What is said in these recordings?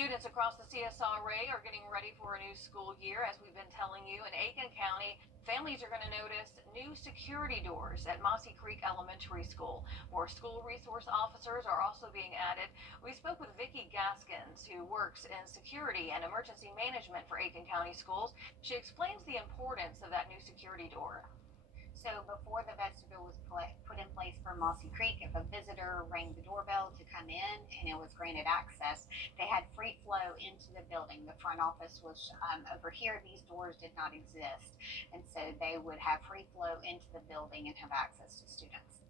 Students across the CSRA are getting ready for a new school year. As we've been telling you, in Aiken County, families are going to notice new security doors at Mossy Creek Elementary School. More school resource officers are also being added. We spoke with Vicki Gaskins, who works in security and emergency management for Aiken County Schools. She explains the importance of that new security door. So before the vestibule was put in place for Mossy Creek, if a visitor rang the doorbell to come in and it was granted access, they had free flow into the building. The front office was over here. These doors did not exist. And so they would have free flow into the building and have access to students.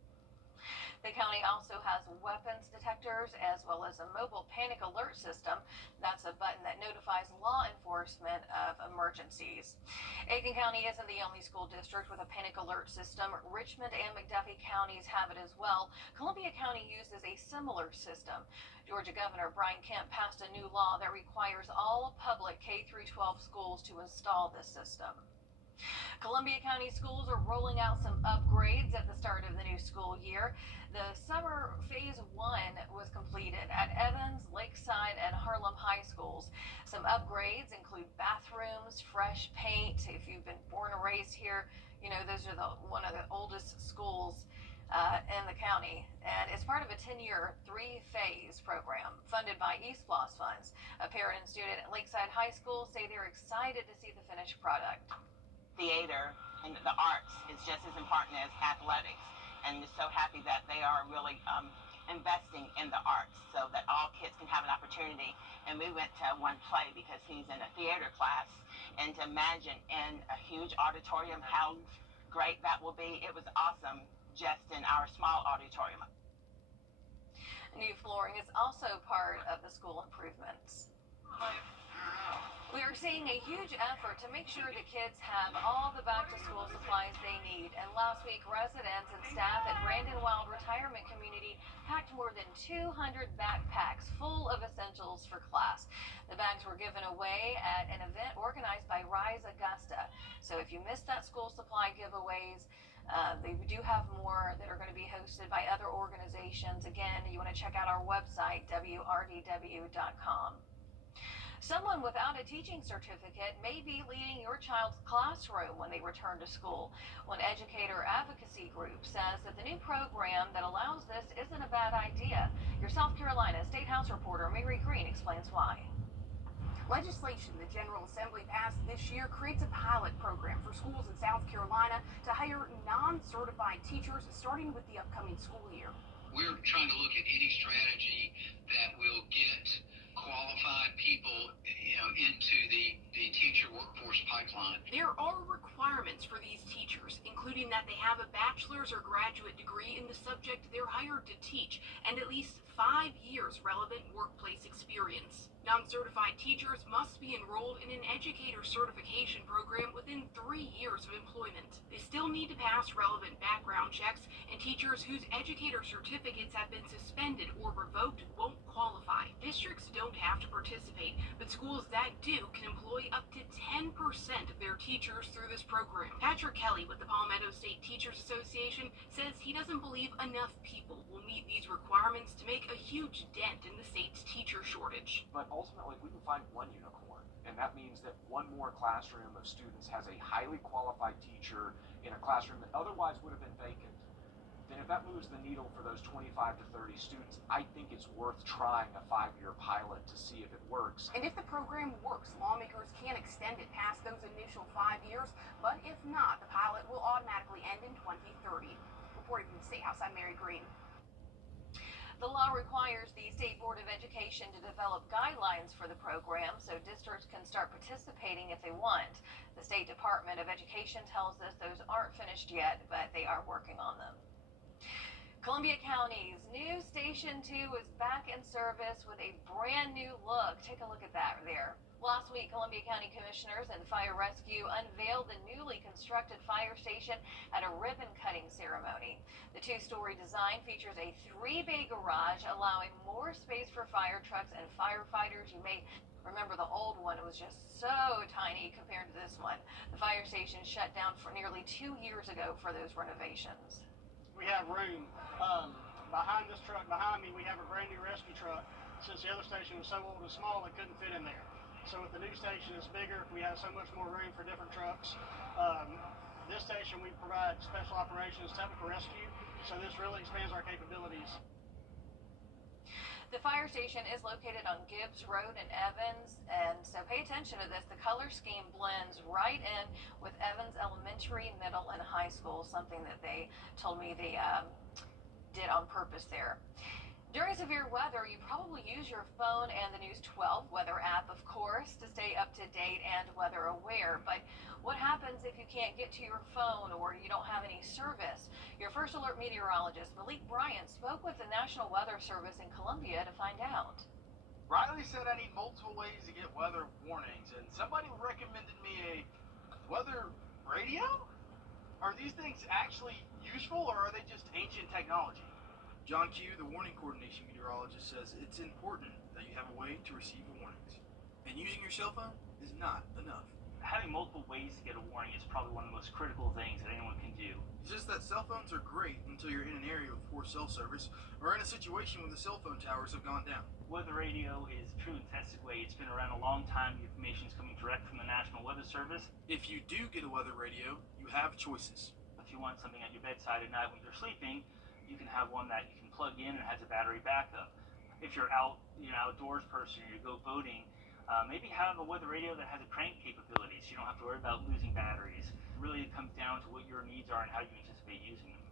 The county also has weapons detectors as well as a mobile panic alert system. That's a button that notifies law enforcement of emergencies. Aiken County isn't the only school district with a panic alert system. Richmond and McDuffie counties have it as well. Columbia County uses a similar system. Georgia Governor Brian Kemp passed a new law that requires all public K-12 schools to install this system. Columbia County schools are rolling out some upgrades at the start of the new school year. The summer phase 1 was completed at Evans, Lakeside, and Harlem High Schools. Some upgrades include bathrooms, fresh paint. If you've been born and raised here, you know those are one of the oldest schools in the county, and it's part of a 10-year, 3-phase program funded by East Floss funds. A parent and student at Lakeside High School say they're excited to see the finished product. Theater and the arts is just as important as athletics, and we're so happy that they are really investing in the arts so that all kids can have an opportunity. And we went to one play because he's in a theater class, and to imagine in a huge auditorium how great that will be. It was awesome just in our small auditorium. New flooring is also part of the school improvements. We are seeing a huge effort to make sure the kids have all the back-to-school supplies they need. And last week, residents and staff at Brandon Wild Retirement Community packed more than 200 backpacks full of essentials for class. The bags were given away at an event organized by Rise Augusta. So if you missed that school supply giveaways, they do have more that are going to be hosted by other organizations. Again, you want to check out our website, wrdw.com. Someone without a teaching certificate may be leading your child's classroom when they return to school. One educator advocacy group says that the new program that allows this isn't a bad idea. Your South Carolina State House reporter Mary Green explains why. Legislation the General Assembly passed this year creates a pilot program for schools in South Carolina to hire non-certified teachers starting with the upcoming school year. We're trying to look at any strategy that will get qualified people, into the teacher workforce pipeline. There are requirements for these teachers, including that they have a bachelor's or graduate degree in the subject they're hired to teach, and at least 5 years relevant workplace experience. Non-certified teachers must be enrolled in an educator certification program within 3 years of employment. They still need to pass relevant background checks, and teachers whose educator certificates have been suspended or revoked won't qualify. Districts don't have to participate, but schools that do can employ up to 10% of their teachers through this program. Patrick Kelly with the Palmetto State Teachers Association says he doesn't believe enough people will meet these requirements to make a huge dent in the state's teacher shortage. But ultimately, we can find one unicorn, and that means that one more classroom of students has a highly qualified teacher in a classroom that otherwise would have been vacant. Then if that moves the needle for those 25 to 30 students, I think it's worth trying a 5-year pilot to see if it works. And if the program works, lawmakers can extend it past those initial 5 years, but if not, the pilot will automatically end in 2030. Reporting from the State House, I'm Mary Green. The law requires the State Board of Education to develop guidelines for the program so districts can start participating if they want. The State Department of Education tells us those aren't finished yet, but they are working on them. Columbia County's new Station 2 is back in service with a brand new look. Take a look at that there. Last week, Columbia County Commissioners and Fire Rescue unveiled the newly constructed fire station at a ribbon-cutting ceremony. The 2-story design features a 3-bay garage, allowing more space for fire trucks and firefighters. You may remember the old one. It was just so tiny compared to this one. The fire station shut down for nearly 2 years ago for those renovations. We have room. Behind this truck, behind me, we have a brand new rescue truck. since the other station was so old and small, it couldn't fit in there. So with the new station, it's bigger. We have so much more room for different trucks. This station, we provide special operations, technical rescue, so this really expands our capabilities. The fire station is located on Gibbs Road in Evans, and so pay attention to this. The color scheme blends right in with Evans Elementary, Middle, and High School, something that they told me they did on purpose there. During severe weather, you probably use your phone and the News 12 weather app, of course, to stay up to date and weather aware. But what happens if you can't get to your phone or you don't have any service? Your First Alert meteorologist, Malik Bryant, spoke with the National Weather Service in Columbia to find out. Riley said I need multiple ways to get weather warnings, and somebody recommended me a weather radio? Are these things actually useful, or are they just ancient technology? John Q, the warning coordination meteorologist, says it's important that you have a way to receive warnings. And using your cell phone is not enough. Having multiple ways to get a warning is probably one of the most critical things that anyone can do. It's just that cell phones are great until you're in an area with poor cell service or in a situation where the cell phone towers have gone down. Weather radio is a true and tested way. It's been around a long time. The information is coming direct from the National Weather Service. If you do get a weather radio, you have choices. If you want something at your bedside at night when you're sleeping, you can have one that you can plug in and has a battery backup. If you're outdoors person, or you go boating, maybe have a weather radio that has a crank capability, so you don't have to worry about losing batteries. Really, it comes down to what your needs are and how you anticipate using them.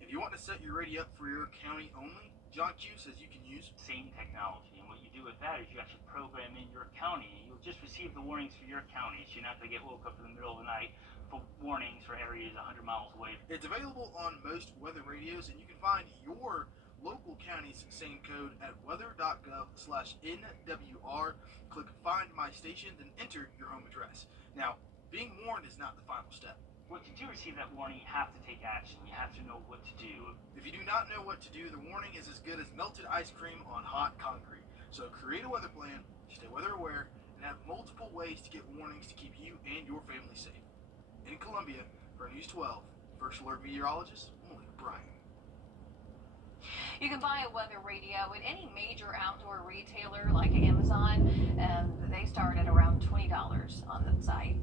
If you want to set your radio up for your county only, John Q says you can use same technology, and what you do with that is you actually program in your county, and you'll just receive the warnings for your county, so you're not going to get woke up in the middle of the night for warnings for areas 100 miles away. It's available on most weather radios, and you can find your local county's same code at weather.gov/NWR. Click Find My Station, then enter your home address. Now, being warned is not the final step. When you do receive that warning, you have to take action. You have to know what to do. If you do not know what to do, the warning is as good as melted ice cream on hot concrete. So create a weather plan, stay weather aware, and have multiple ways to get warnings to keep you and your family safe. In Columbia, for News 12, First Alert meteorologist, Malik Bryant. You can buy a weather radio at any major outdoor retailer like Amazon, and they start at around $20 on the site.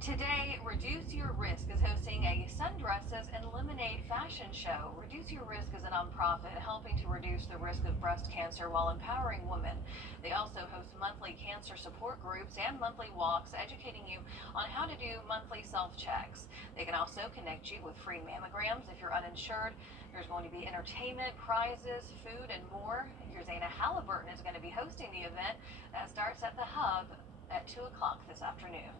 Today, Reduce Your Risk is hosting a Sundresses and Lemonade fashion show. Reduce Your Risk is a nonprofit helping to reduce the risk of breast cancer while empowering women. They also host monthly cancer support groups and monthly walks educating you on how to do monthly self-checks. They can also connect you with free mammograms if you're uninsured. There's going to be entertainment, prizes, food, and more. Your Zana Halliburton is going to be hosting the event. That starts at the Hub at 2 o'clock this afternoon.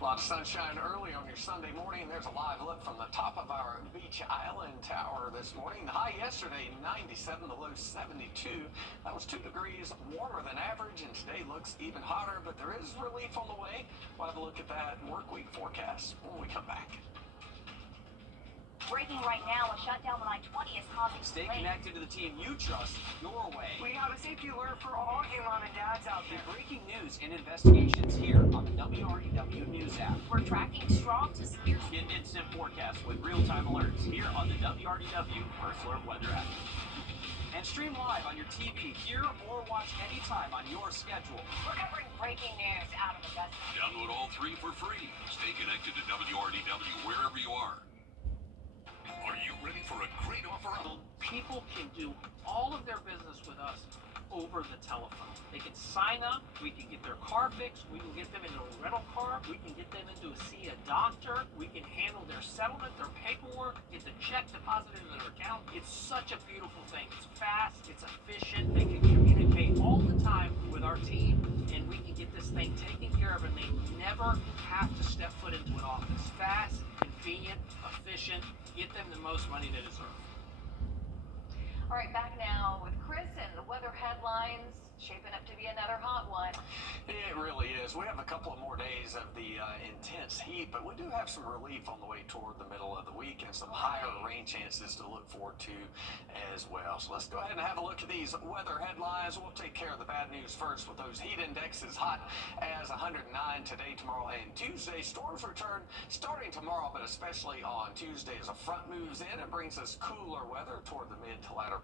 A lot of sunshine early on your Sunday morning. There's a live look from the top of our Beach Island Tower this morning. The high yesterday, 97, the low 72. That was 2 degrees warmer than average, and today looks even hotter, but there is relief on the way. We'll have a look at that work week forecast when we come back. Breaking right now, a shutdown on I-20 is causing Stay connected to the team you trust your way. We have a safety alert for all you mom and dads out there. Breaking news and investigations here on the WRDW News app. We're tracking strong to severe. Get instant forecasts with real-time alerts here on the WRDW First Alert Weather app. And stream live on your TV, here or watch anytime on your schedule. We're covering breaking news out of Augusta. Download all 3 for free. Stay connected to WRDW wherever you are. Are you ready for a great offer? People can do all of their business with us over the telephone. They can sign up, we can get their car fixed, we can get them into a rental car, we can get them into see a doctor, we can handle their settlement, their paperwork, get the check deposited into their account. It's such a beautiful thing. It's fast, it's efficient, they can communicate all the time with our team, and we can get this thing taken care of, and they never have to step foot into an office. Fast, convenient, efficient, get them the most money they deserve. All right, back now with Chris Chris, and the weather headlines shaping up to be another hot one. It really is. We have a couple of more days of the intense heat, but we do have some relief on the way toward the middle of the week and some higher rain chances to look forward to as well. So let's go ahead and have a look at these weather headlines. We'll take care of the bad news first with those heat indexes hot as 109 today, tomorrow, and Tuesday. Storms return starting tomorrow, but especially on Tuesday as a front moves in and brings us cooler weather toward the mid to latter